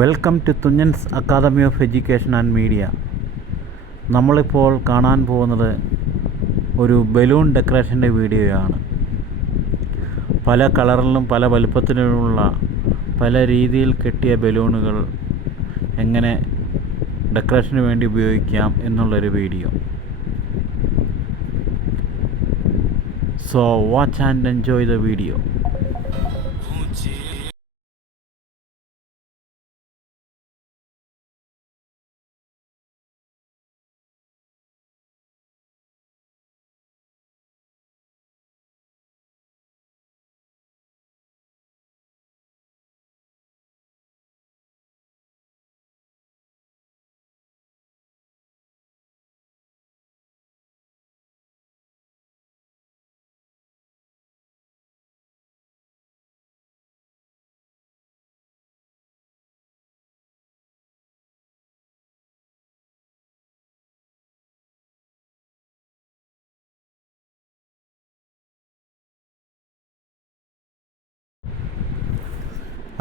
Welcome to Thunchan's academy of education and media. നമ്മളിപ്പോൾ കാണാൻ പോകുന്നത് ഒരു ബലൂൺ ഡെക്കറേഷൻ്റെ വീഡിയോയാണ്. പല കളറിലും പല വലുപ്പത്തിലുമുള്ള പല രീതിയിൽ കെട്ടിയ ബലൂണുകൾ എങ്ങനെ ഡെക്കറേഷന് വേണ്ടി ഉപയോഗിക്കാം എന്നുള്ളൊരു video. So watch and enjoy the video.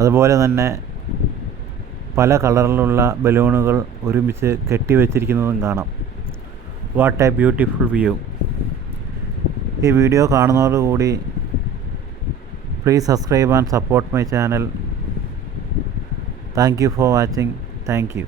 അതുപോലെ തന്നെ പല കളറിലുള്ള ബലൂണുകൾ ഒരുമിച്ച് കെട്ടിവെച്ചിരിക്കുന്നതും കാണാം. What a beautiful view. ഈ വീഡിയോ കാണുന്നതോടുകൂടി please subscribe and support my channel. Thank you for watching. Thank U.